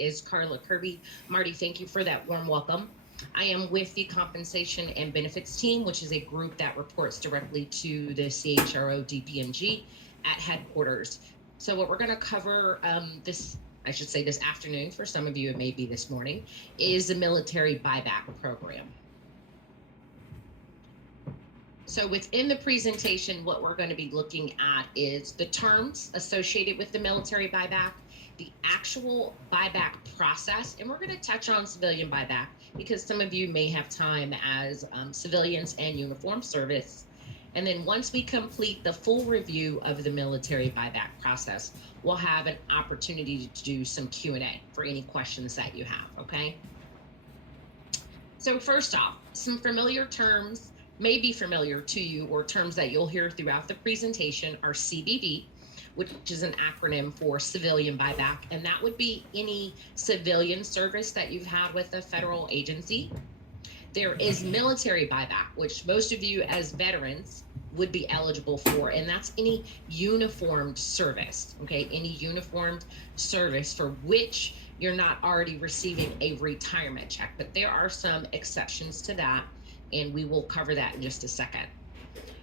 is Carla Kirby. Marty, thank you for that warm welcome. I am with the Compensation and Benefits Team, which is a group that reports directly to the CHRO DPMG at headquarters. So what we're going to cover I should say this afternoon, for some of you it may be this morning, is the military buyback program. So within the presentation, what we're going to be looking at is the terms associated with the military buyback, the actual buyback process, and we're going to touch on civilian buyback because some of you may have time as civilians and uniform service. And then once we complete the full review of the military buyback process, we'll have an opportunity to do some Q&A for any questions that you have, okay? So first off, some familiar terms may be familiar to you, or terms that you'll hear throughout the presentation are CBB, which is an acronym for civilian buyback, and that would be any civilian service that you've had with a federal agency. There is military buyback, which most of you as veterans would be eligible for, and that's any uniformed service, okay? Any uniformed service for which you're not already receiving a retirement check, but there are some exceptions to that, and we will cover that in just a second.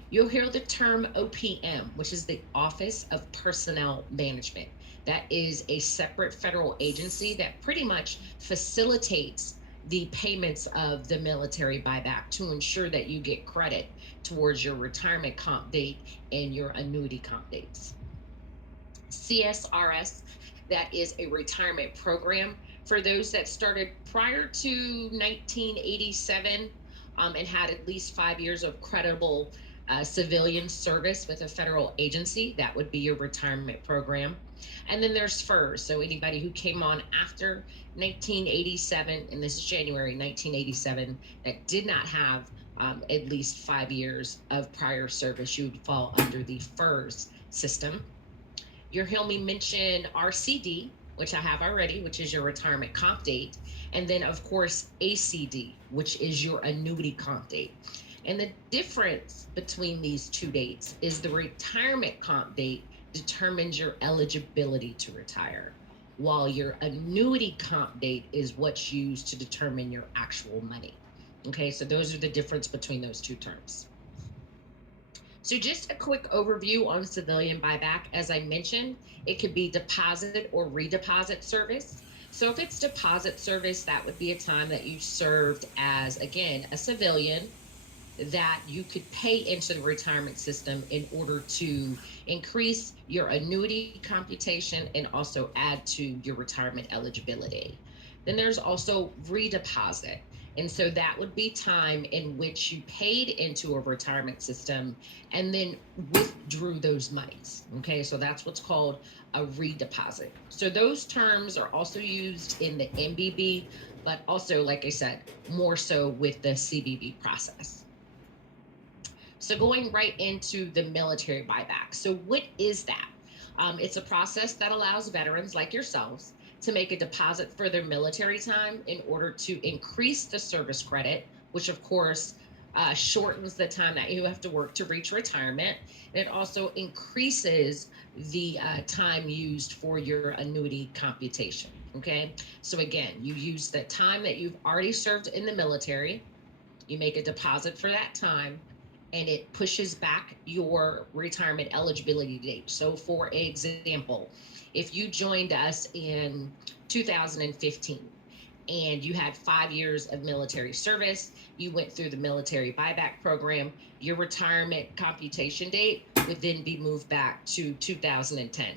You'll hear the term OPM, which is the Office of Personnel Management. That is a separate federal agency that pretty much facilitates the payments of the military buyback to ensure that you get credit towards your retirement comp date and your annuity comp dates. CSRS, that is a retirement program for those that started prior to 1987 and had at least 5 years of credible civilian service with a federal agency. That would be your retirement program. And then there's FERS, so anybody who came on after 1987, and this is January 1987, that did not have at least 5 years of prior service, you would fall under the FERS system. You'll hear me mention RCD, which I have already, which is your retirement comp date, and then of course ACD, which is your annuity comp date. And the difference between these two dates is the retirement comp date determines your eligibility to retire, while your annuity comp date is what's used to determine your actual money. Okay, so those are the difference between those two terms. So just a quick overview on civilian buyback. As I mentioned, it could be deposit or redeposit service. So if it's deposit service, that would be a time that you served as, again, a civilian that you could pay into the retirement system in order to increase your annuity computation and also add to your retirement eligibility. Then there's also redeposit. And so that would be time in which you paid into a retirement system and then withdrew those monies. Okay, so that's what's called a redeposit. So those terms are also used in the MBB, but also, like I said, more so with the CBB process. So going right into the military buyback. So what is that? It's a process that allows veterans like yourselves to make a deposit for their military time in order to increase the service credit, which of course shortens the time that you have to work to reach retirement. It also increases the time used for your annuity computation. Okay, so again, you use the time that you've already served in the military, you make a deposit for that time, and it pushes back your retirement eligibility date. So for example, if you joined us in 2015 and you had 5 years of military service, you went through the military buyback program, your retirement computation date would then be moved back to 2010,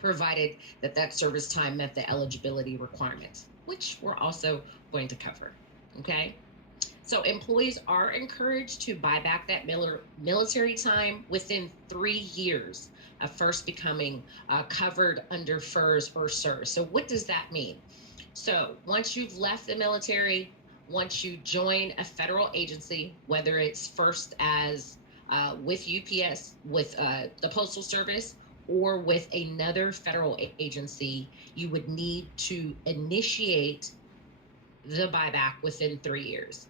provided that that service time met the eligibility requirements, which we're also going to cover, okay? So employees are encouraged to buy back that military time within 3 years of first becoming covered under FERS or SIRS. So what does that mean? So once you've left the military, once you join a federal agency, whether it's first as with UPS, with the Postal Service, or with another federal agency, you would need to initiate the buyback within 3 years.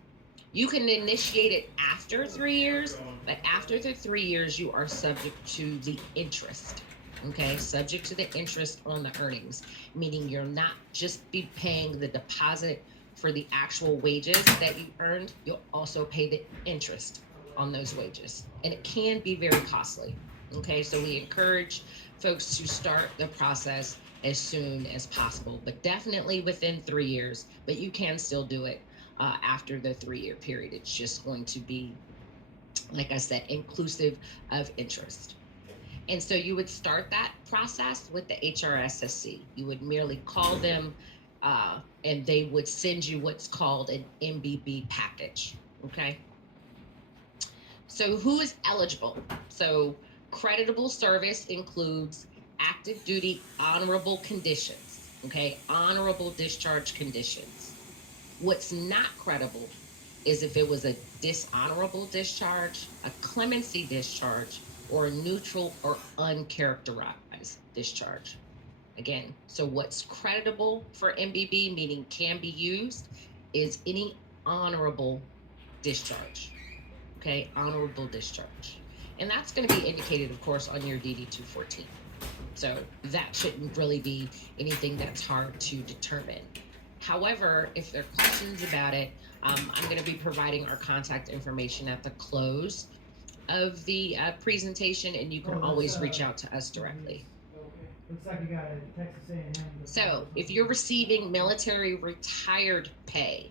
You can initiate it after 3 years, but after the 3 years, you are subject to the interest. Okay, subject to the interest on the earnings, meaning you're not just be paying the deposit for the actual wages that you earned, you'll also pay the interest on those wages. And it can be very costly. Okay, so we encourage folks to start the process as soon as possible, but definitely within 3 years. But you can still do it after the 3 year period. It's just going to be, like I said, inclusive of interest. And so you would start that process with the HRSSC. You would merely call them and they would send you what's called an MBB package. Okay. So who is eligible? So creditable service includes active duty honorable conditions. Okay. Honorable discharge conditions. What's not credible is if it was a dishonorable discharge, a clemency discharge, or a neutral or uncharacterized discharge. Again, so what's creditable for MBB, meaning can be used, is any honorable discharge. Okay, honorable discharge. And that's going to be indicated, of course, on your DD 214. So that shouldn't really be anything that's hard to determine. However, if there are questions about it, I'm going to be providing our contact information at the close of the presentation, and you can always reach out to us directly. Looks like you got a Texas A&M. So if you're receiving military retired pay,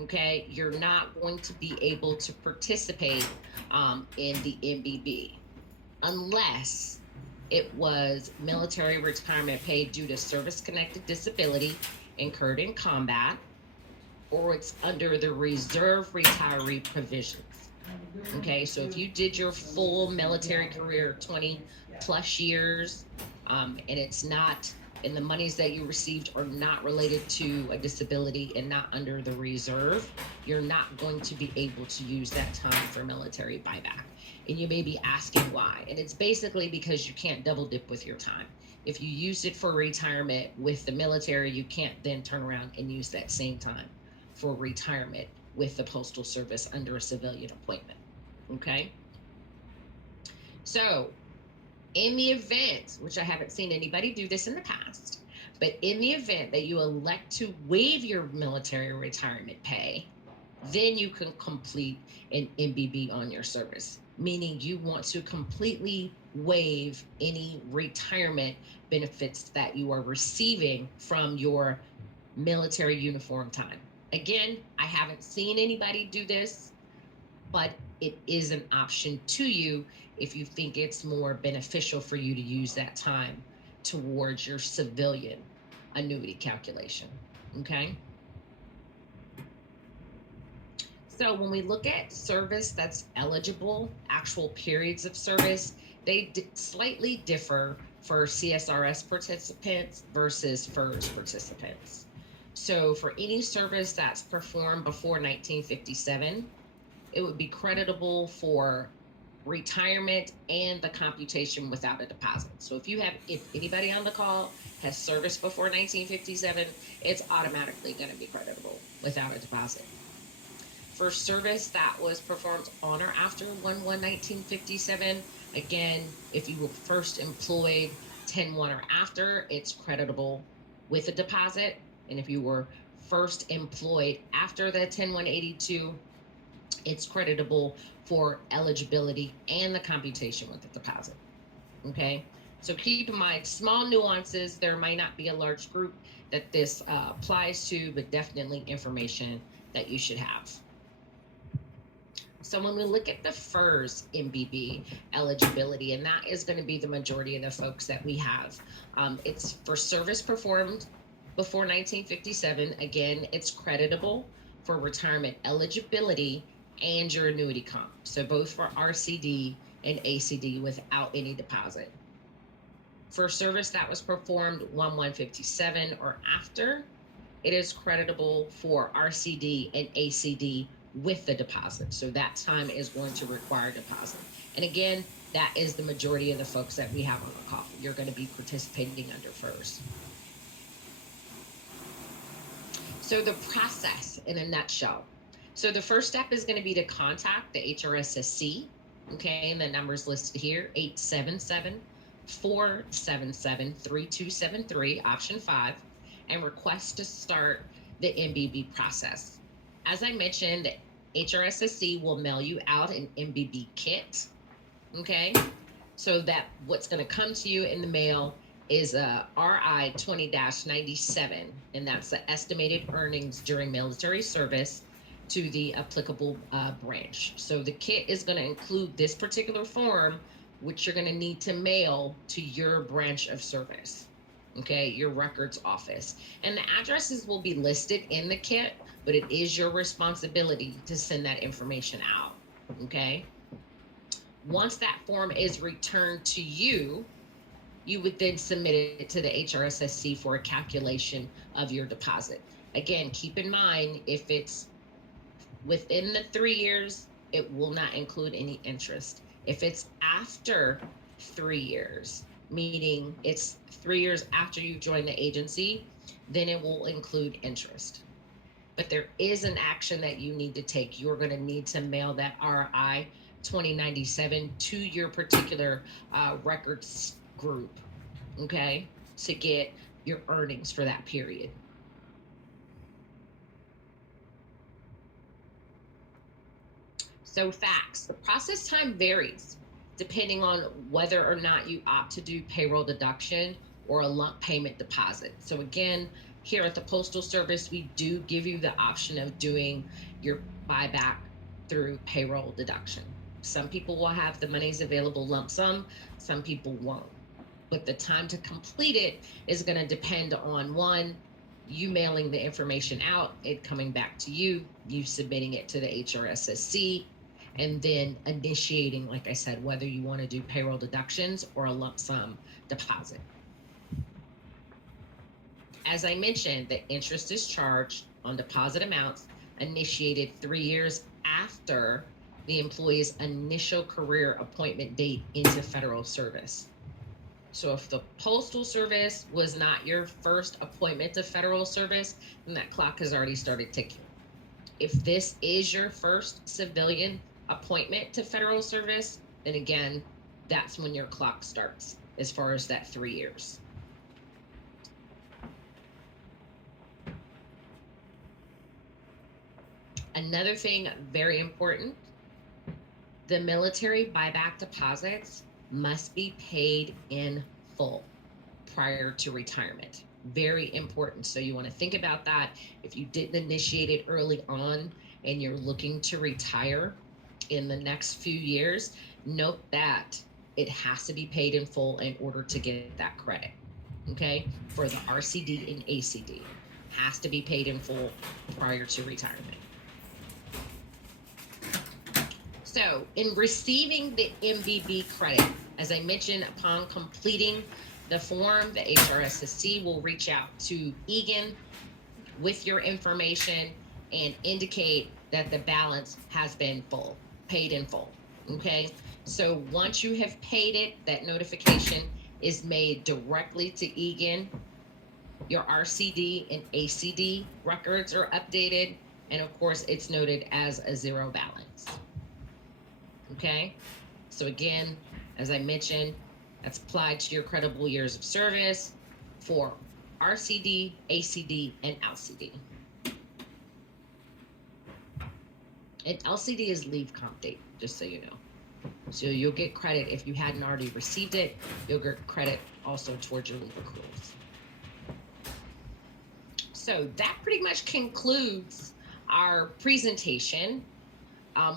okay, you're not going to be able to participate in the MBB unless it was military retirement pay due to service-connected disability incurred in combat, or it's under the reserve retiree provisions. Okay, so if you did your full military career, 20 plus years, and it's not, and the monies that you received are not related to a disability and not under the reserve, you're not going to be able to use that time for military buyback. And you may be asking why. And it's basically because you can't double dip with your time. If you use it for retirement with the military, you can't then turn around and use that same time for retirement with the Postal Service under a civilian appointment. Okay. So in the event, which I haven't seen anybody do this in the past, but in the event that you elect to waive your military retirement pay, then you can complete an MBB on your service, meaning you want to completely waive any retirement benefits that you are receiving from your military uniform time. Again, I haven't seen anybody do this, but it is an option to you if you think it's more beneficial for you to use that time towards your civilian annuity calculation. Okay. So when we look at service that's eligible, actual periods of service, they slightly differ for CSRS participants versus FERS participants. So for any service that's performed before 1957, it would be creditable for retirement and the computation without a deposit. So if anybody on the call has service before 1957, it's automatically going to be creditable without a deposit. For service that was performed on or after 1/1/1957, again, if you were first employed 10/1 or after, it's creditable with a deposit. And if you were first employed after the 10/1/82, it's creditable for eligibility and the computation with the deposit. Okay, so keep in mind small nuances. There might not be a large group that this applies to, but definitely information that you should have. So when we look at the FERS MBB eligibility, and that is going to be the majority of the folks that we have, it's for service performed before 1957. Again, it's creditable for retirement eligibility and your annuity comp. So both for RCD and ACD without any deposit. For service that was performed 1/1/57 or after, it is creditable for RCD and ACD with the deposit. So that time is going to require deposit. And again, that is the majority of the folks that we have on the call. You're going to be participating under FERS. So the process in a nutshell. So the first step is going to be to contact the HRSSC. Okay, and the number is listed here, 877 477-3273, option 5, and request to start the MBB process. As I mentioned, HRSSC will mail you out an MBB kit. Okay, so that what's going to come to you in the mail is a RI 20-97, and that's the estimated earnings during military service to the applicable branch. So the kit is going to include this particular form, which you're going to need to mail to your branch of service, okay, your records office. And the addresses will be listed in the kit, but it is your responsibility to send that information out, okay? Once that form is returned to you, you would then submit it to the HRSSC for a calculation of your deposit. Again, keep in mind, if it's within the 3 years, it will not include any interest. If it's after 3 years, meaning it's 3 years after you join the agency, then it will include interest. But there is an action that you need to take. You're going to need to mail that RI 2097 to your particular records group, okay, to get your earnings for that period. So facts, the process time varies depending on whether or not you opt to do payroll deduction or a lump payment deposit. So again, here at the Postal Service, we do give you the option of doing your buyback through payroll deduction. Some people will have the monies available lump sum, some people won't. But the time to complete it is going to depend on, one, you mailing the information out, it coming back to you, you submitting it to the HRSSC, and then initiating, like I said, whether you want to do payroll deductions or a lump sum deposit. As I mentioned, the interest is charged on deposit amounts initiated 3 years after the employee's initial career appointment date into federal service. So if the Postal Service was not your first appointment to federal service, then that clock has already started ticking. If this is your first civilian appointment to federal service, then again, that's when your clock starts as far as that 3 years. Another thing very important, the military buyback deposits must be paid in full prior to retirement. Very important. So you want to think about that. If you didn't initiate it early on and you're looking to retire in the next few years, note that it has to be paid in full in order to get that credit. Okay, for the RCD and ACD, has to be paid in full prior to retirement. So in receiving the MBB credit, as I mentioned, upon completing the form, the HRSSC will reach out to Egan with your information and indicate that the balance has been paid in full. Okay, so once you have paid it, that notification is made directly to Egan. Your RCD and ACD records are updated, and of course, it's noted as a zero balance. Okay, so again, as I mentioned, that's applied to your credible years of service for RCD, ACD, and LCD. And LCD is leave comp date, just so you know. So you'll get credit if you hadn't already received it. You'll get credit also towards your leave accruals. So that pretty much concludes our presentation.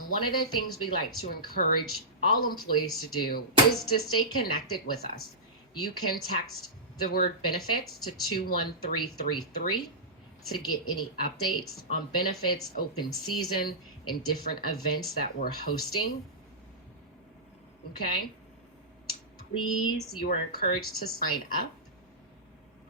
One of the things we like to encourage all employees to do is to stay connected with us. You can text the word benefits to 21333 to get any updates on benefits, open season, and different events that we're hosting. Okay. Please, you are encouraged to sign up.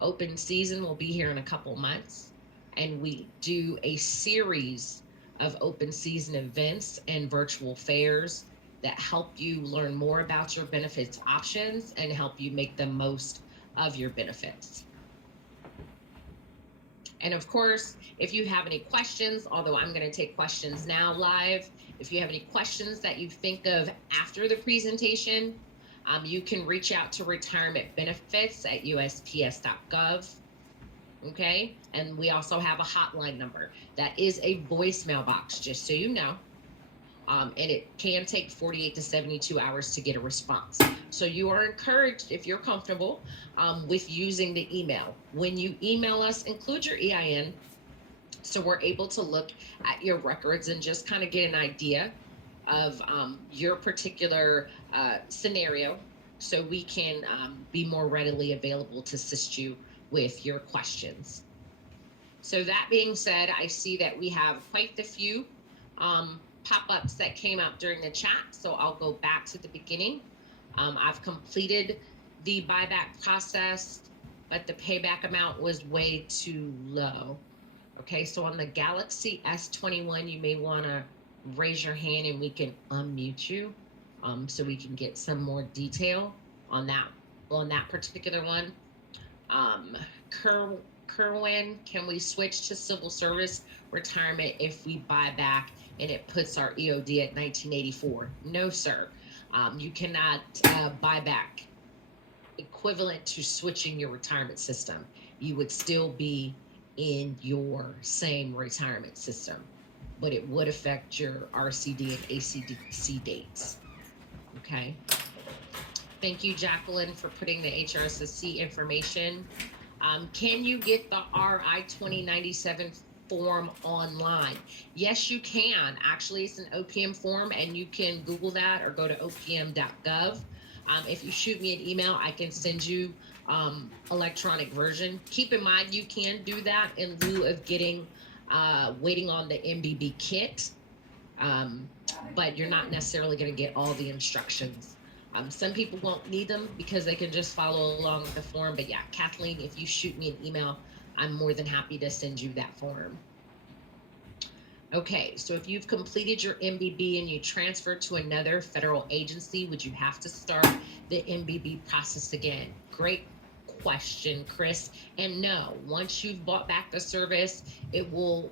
Open season will be here in a couple months, and we do a series of open season events and virtual fairs that help you learn more about your benefits options and help you make the most of your benefits. And of course, if you have any questions, although I'm going to take questions now live, if you have any questions that you think of after the presentation, You can reach out to retirement benefits at USPS.gov. Okay. And we also have a hotline number that is a voicemail box, just so you know. And it can take 48 to 72 hours to get a response. So you are encouraged, if you're comfortable, with using the email. When you email us, include your EIN, so we're able to look at your records and just kind of get an idea of your particular scenario, so we can be more readily available to assist you with your questions. So that being said, I see that we have quite a few pop-ups that came up during the chat, so I'll go back to the beginning. I've completed the buyback process, but the payback amount was way too low. Okay, so on the Galaxy S21, you may want to raise your hand and we can unmute you, so we can get some more detail on that particular one. Kerwin, can we switch to civil service retirement if we buy back and it puts our EOD at 1984? No, sir. You cannot buy back equivalent to switching your retirement system. You would still be in your same retirement system, but it would affect your RCD and ACDC dates. Okay. Thank you, Jacqueline, for putting the HRSSC information. Can you get the RI 2097 form online? Yes, you can. Actually, it's an OPM form, and you can Google that or go to opm.gov. If you shoot me an email, I can send you electronic version. Keep in mind, you can do that in lieu of getting waiting on the MBB kit, but you're not necessarily going to get all the instructions. Some people won't need them because they can just follow along with the form. But yeah, Kathleen, if you shoot me an email, I'm more than happy to send you that form. Okay, so if you've completed your MBB and you transfer to another federal agency, would you have to start the MBB process again? Great question, Chris. And no, once you've bought back the service, it will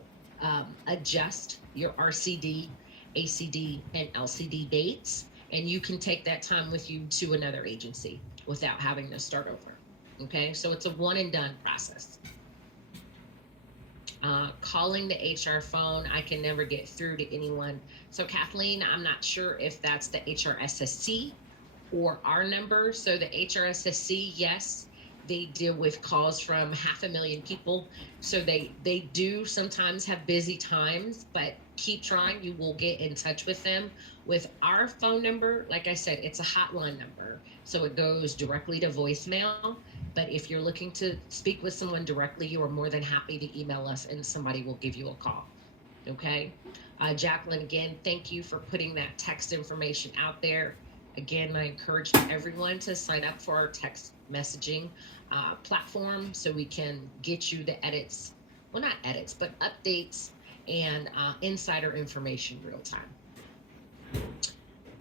adjust your RCD, ACD, and LCD dates, and you can take that time with you to another agency without having to start over. Okay, so it's a one and done process. Calling the HR phone, I can never get through to anyone. So Kathleen, I'm not sure if that's the HRSSC or our number. So the HRSSC, yes, they deal with calls from 500,000 people. So they do sometimes have busy times, but keep trying, you will get in touch with them. With our phone number, like I said, it's a hotline number, so it goes directly to voicemail. But if you're looking to speak with someone directly, you are more than happy to email us and somebody will give you a call. Okay. Jacqueline, again, thank you for putting that text information out there. Again, I encourage everyone to sign up for our text messaging platform so we can get you the edits, well, not edits, but updates and insider information real time.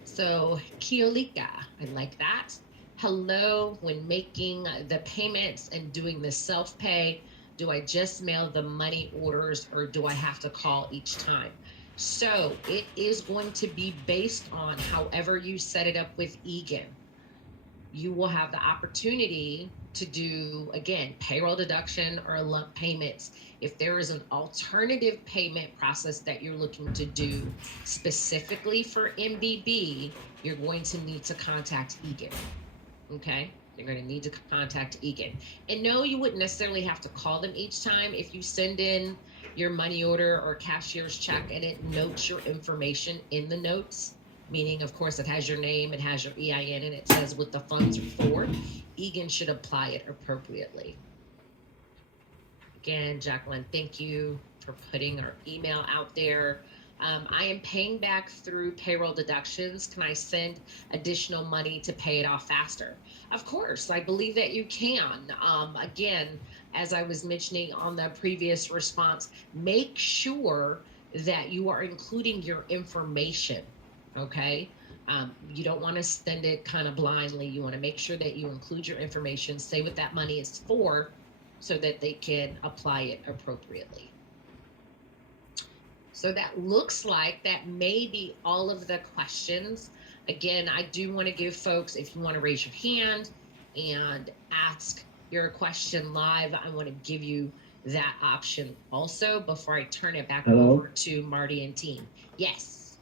So Kiolika, I like that. Hello, when making the payments and doing the self-pay, do I just mail the money orders or do I have to call each time? So it is going to be based on however you set it up with Egan. You will have the opportunity to do, again, payroll deduction or lump payments. If there is an alternative payment process that you're looking to do specifically for MBB, you're going to need to contact Egan. Okay, you're going to need to contact Egan. And no, you wouldn't necessarily have to call them each time. If you send in your money order or cashier's check and it notes your information in the notes, meaning, of course, it has your name, it has your EIN, and it says what the funds are for, Egan should apply it appropriately. Again, Jacqueline, thank you for putting our email out there. I am paying back through payroll deductions. Can I send additional money to pay it off faster? Of course, I believe that you can. Again, as I was mentioning on the previous response, make sure that you are including your information, okay? You don't want to send it kind of blindly. You want to make sure that you include your information, say what that money is for, so that they can apply it appropriately. So that looks like that may be all of the questions. Again, I do want to give folks, if you want to raise your hand and ask your question live, I want to give you that option also before I turn it back over to Marty and team. Yes.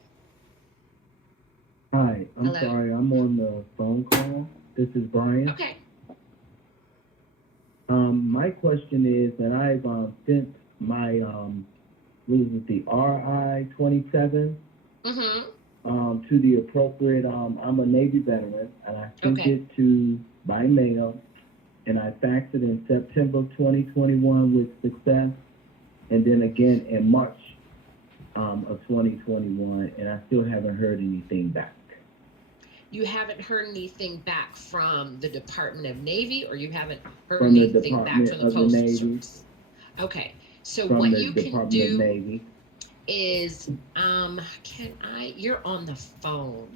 Hi, I'm Hello? sorry, I'm on the phone call. This is Brian. Okay. My question is that I've sent my what is it, the RI 27 to the appropriate. I'm a Navy veteran, and I sent it to by mail, and I faxed it in September 2021 with success, and then again in March of 2021, and I still haven't heard anything back. You haven't heard anything back from the Department of Navy, or you haven't heard anything back from the Postal Service? Okay, so what you can do is, you're on the phone,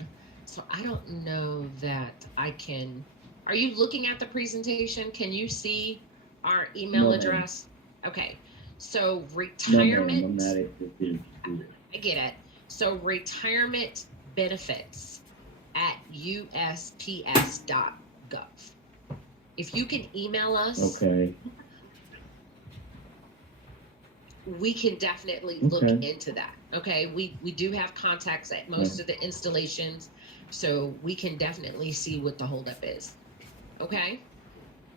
so I don't know that I can. Are you looking at the presentation? Can you see our email address? Okay, so retirement. No, ma'am, I'm not. I get it. So retirement benefits at USPS.gov. If you can email us, we can definitely look into that. Okay, we do have contacts at most of the installations, so we can definitely see what the holdup is. Okay.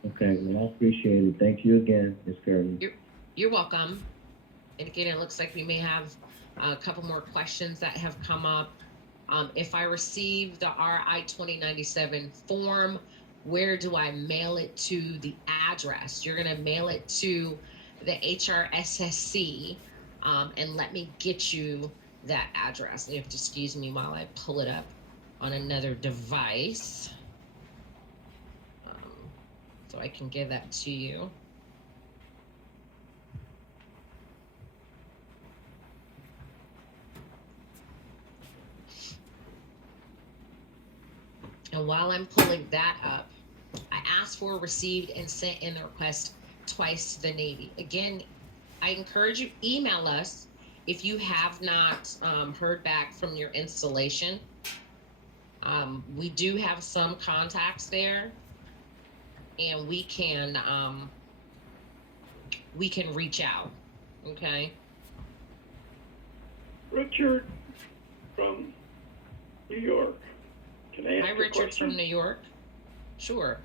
Okay, well, I appreciate it. Thank you again, Ms. Kirby. You're welcome. And again, it looks like we may have a couple more questions that have come up. If I receive the RI 2097 form, where do I mail it to the address? You're going to mail it to the HRSSC, and let me get you that address. You have to excuse me while I pull it up on another device, so I can give that to you. And while I'm pulling that up, I asked for, received, and sent in the request twice to the Navy. Again, I encourage you, email us if you have not heard back from your installation. We do have some contacts there, and we can reach out. Okay. Richard from New York. Can I ask Hi, Richard from New York. Sure.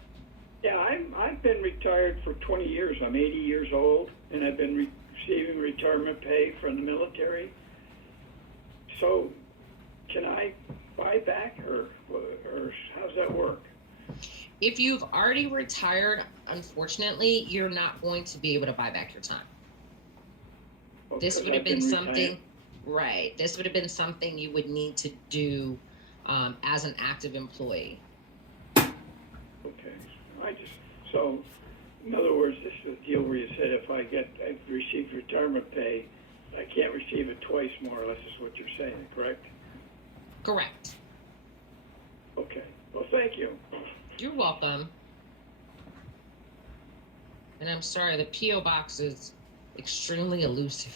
Yeah, I've been retired for 20 years. I'm 80 years old, and I've been receiving retirement pay from the military. So, can I buy back, or how's that work? If you've already retired, unfortunately, you're not going to be able to buy back your time. Well, this would have been something, right? This would have been something you would need to do as an active employee. Okay, so in other words, this is a deal where you said if I've received retirement pay, I can't receive it twice, more or less, is what you're saying, correct? Correct. Okay, well, thank you. You're welcome. And I'm sorry, the P.O. box is extremely elusive.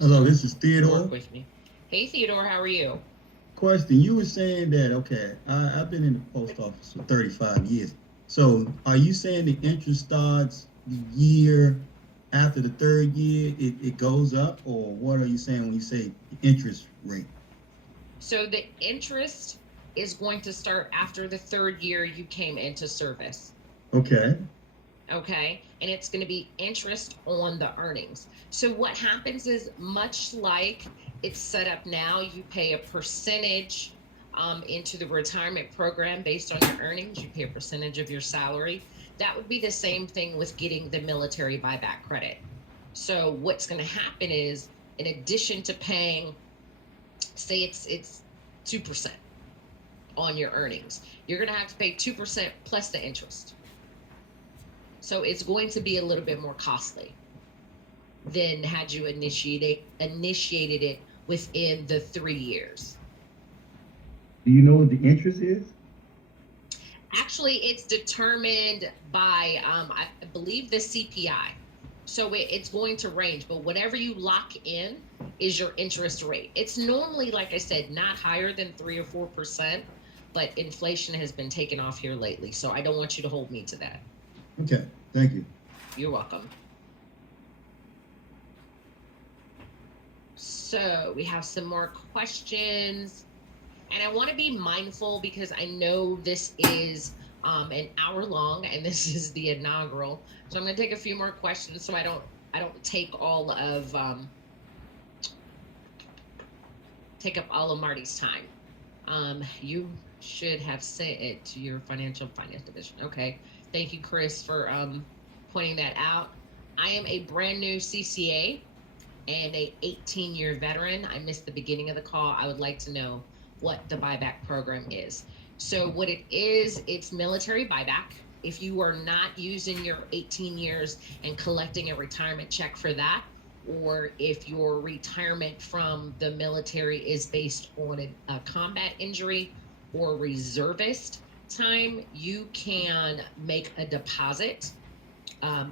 Hello, this is Theodore. Work with me. Hey, Theodore, how are you? Question, you were saying that, okay, I've been in the post office for 35 years. So are you saying the interest starts the year after the third year, it goes up? Or what are you saying when you say interest rate? So the interest is going to start after the third year you came into service. Okay. Okay, and it's going to be interest on the earnings. So what happens is, much like it's set up now, you pay a percentage into the retirement program based on your earnings. You pay a percentage of your salary. That would be the same thing with getting the military buyback credit. So what's going to happen is, in addition to paying, say it's 2% on your earnings, you're going to have to pay 2% plus the interest. So it's going to be a little bit more costly than had you initiated it within the 3 years. Do you know what the interest is? Actually, it's determined by, I believe, the CPI. So it's going to range, but whatever you lock in is your interest rate. It's normally, like I said, not higher than 3 or 4%, but inflation has been taken off here lately. So I don't want you to hold me to that. Okay, thank you. You're welcome. So we have some more questions, and I want to be mindful because I know this is an hour long and this is the inaugural. So I'm going to take a few more questions so I don't take all of take up all of Marty's time. You should have sent it to your finance division. Okay. Thank you, Chris, for pointing that out. I am a brand new CCA and a 18-year veteran. I missed the beginning of the call. I would like to know what the buyback program is. So what it is, it's military buyback. If you are not using your 18 years and collecting a retirement check for that, or if your retirement from the military is based on a combat injury or reservist time, you can make a deposit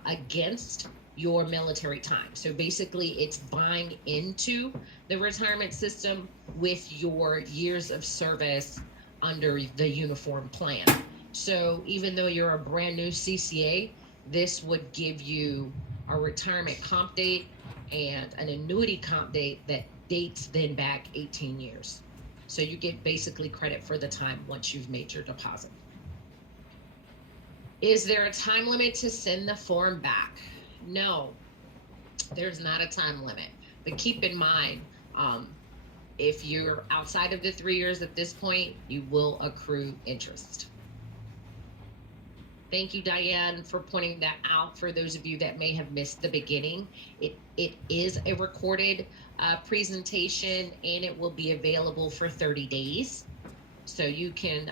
against your military time. So basically it's buying into the retirement system with your years of service under the uniform plan. So even though you're a brand new CCA, this would give you a retirement comp date and an annuity comp date that dates then back 18 years. So you get basically credit for the time once you've made your deposit. Is there a time limit to send the form back? No, there's not a time limit. But keep in mind, if you're outside of the 3 years at this point, you will accrue interest. Thank you, Diane, for pointing that out. For those of you that may have missed the beginning, it is a recorded presentation, and it will be available for 30 days. So you can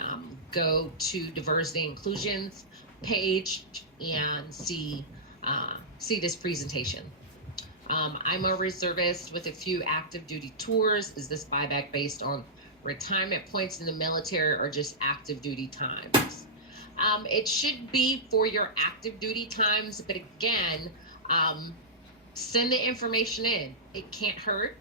go to Diversity Inclusion's page and see this presentation. I'm a reservist with a few active duty tours. Is this buyback based on retirement points in the military or just active duty times? It should be for your active duty times, but again, send the information in. It can't hurt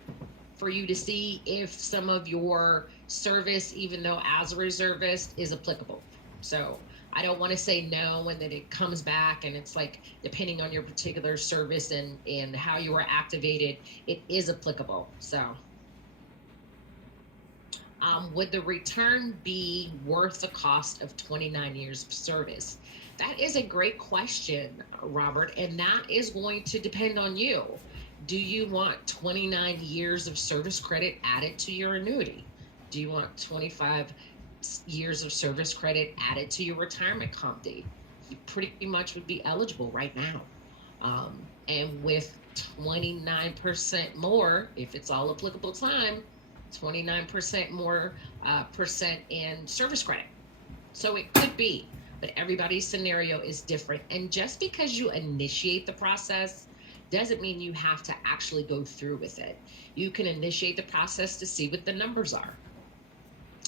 for you to see if some of your service, even though as a reservist, is applicable. So I don't want to say no and then it comes back and it's like, depending on your particular service and how you were activated, it is applicable. So would the return be worth the cost of 29 years of service? That is a great question, Robert, and that is going to depend on you. Do you want 29 years of service credit added to your annuity? Do you want 25 years of service credit added to your retirement comp date? You pretty much would be eligible right now. And with 29% more, if it's all applicable time, 29% more percent in service credit. So it could be, but everybody's scenario is different. And just because you initiate the process doesn't mean you have to actually go through with it. You can initiate the process to see what the numbers are.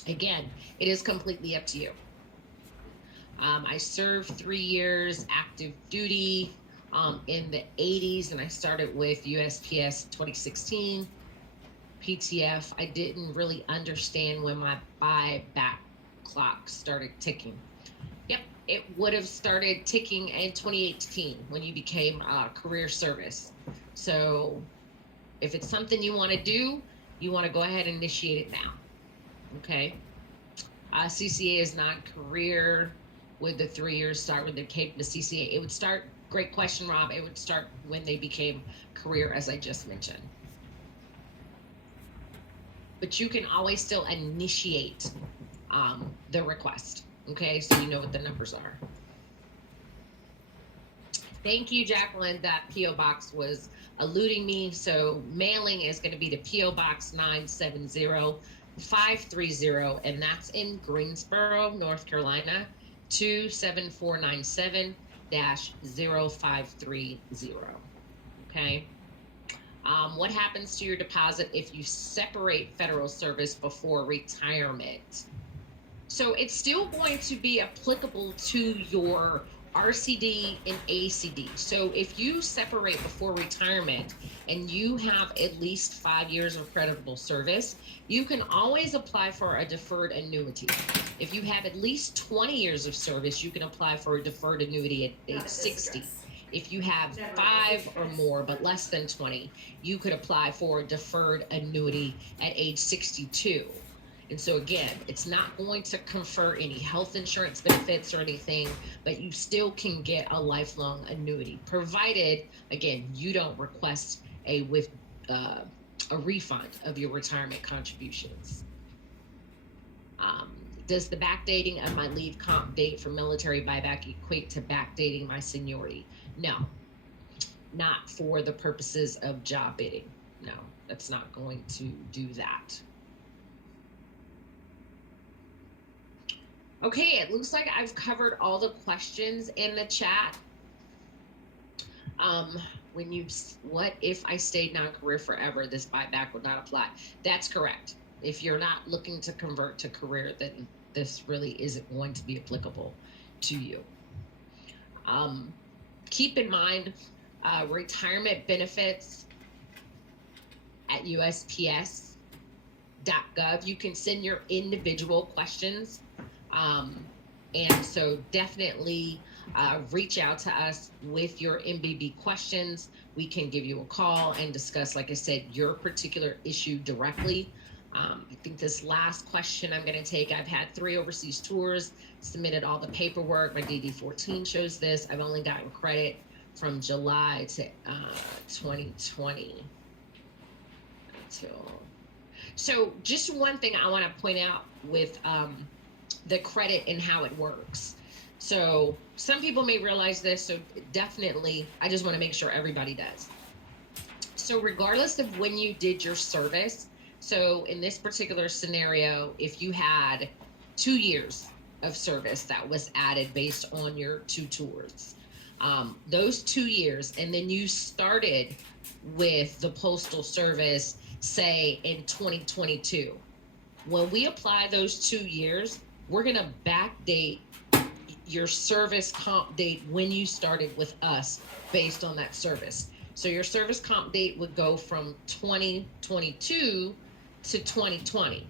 Again, it is completely up to you. I served 3 years active duty in the 80s, and I started with USPS 2016. PTF, I didn't really understand when my buyback clock started ticking. Yep, it would have started ticking in 2018 when you became career service. So if it's something you want to do, you want to go ahead and initiate it now. Okay. CCA is not career. Would the 3 years start when they came to CCA? It would start, great question, Rob. It would start when they became career, as I just mentioned. But you can always still initiate the request. Okay, so you know what the numbers are. Thank you, Jacqueline. That P.O. box was eluding me. So mailing is going to be the P.O. Box 970-530, and that's in Greensboro, North Carolina, 27497-0530. Okay. What happens to your deposit if you separate federal service before retirement? So it's still going to be applicable to your RCD and ACD. So if you separate before retirement and you have at least 5 years of creditable service, you can always apply for a deferred annuity. If you have at least 20 years of service, you can apply for a deferred annuity at age 60. If you have 5 or more, but less than 20, you could apply for a deferred annuity at age 62. And so again, it's not going to confer any health insurance benefits or anything, but you still can get a lifelong annuity, provided, again, you don't request a refund of your retirement contributions. Does the backdating of my leave comp date for military buyback equate to backdating my seniority? No, not for the purposes of job bidding. No, that's not going to do that. Okay, it looks like I've covered all the questions in the chat. What if I stayed non-career forever, this buyback would not apply? That's correct. If you're not looking to convert to career, then this really isn't going to be applicable to you. Keep in mind, retirement benefits at USPS.gov, you can send your individual questions. And so definitely reach out to us with your MBB questions. We can give you a call and discuss, like I said, your particular issue directly. I think this last question I'm going to take, I've had 3 overseas tours, submitted all the paperwork. My DD-14 shows this. I've only gotten credit from July to 2020 until. So just one thing I want to point out with the credit and how it works. So some people may realize this, so definitely I just want to make sure everybody does. So regardless of when you did your service, so in this particular scenario, if you had 2 years of service that was added based on your 2 tours, those 2 years, and then you started with the Postal Service, say in 2022, when we apply those 2 years, we're going to backdate your service comp date when you started with us based on that service. So your service comp date would go from 2022 to 2020.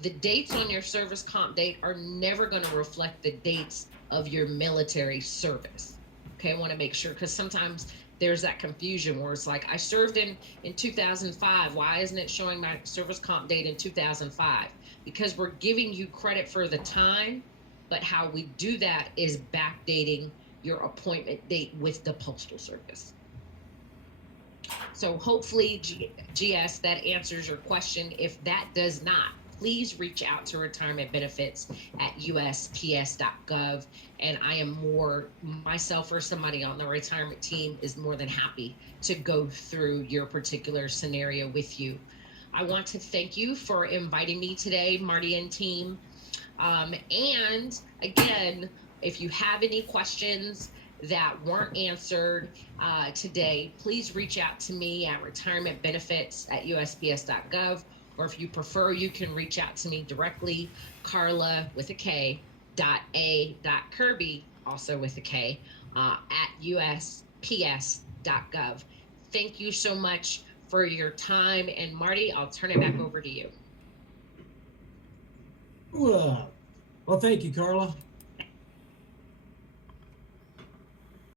The dates on your service comp date are never going to reflect the dates of your military service. Okay, I want to make sure, because sometimes there's that confusion where it's like, I served in 2005. Why isn't it showing my service comp date in 2005? Because we're giving you credit for the time, but how we do that is backdating your appointment date with the Postal Service. So hopefully, GS, that answers your question. If that does not, please reach out to Retirement Benefits at USPS.gov. And I am myself or somebody on the retirement team is more than happy to go through your particular scenario with you. I want to thank you for inviting me today, Marty and team. And again, if you have any questions that weren't answered today, please reach out to me at retirementbenefits@USPS.gov, or if you prefer, you can reach out to me directly, Carla with a K, .a.kirby, also with a K, at USPS.gov. Thank you so much for your time. And Marty, I'll turn it back over to you. Well, thank you, Carla.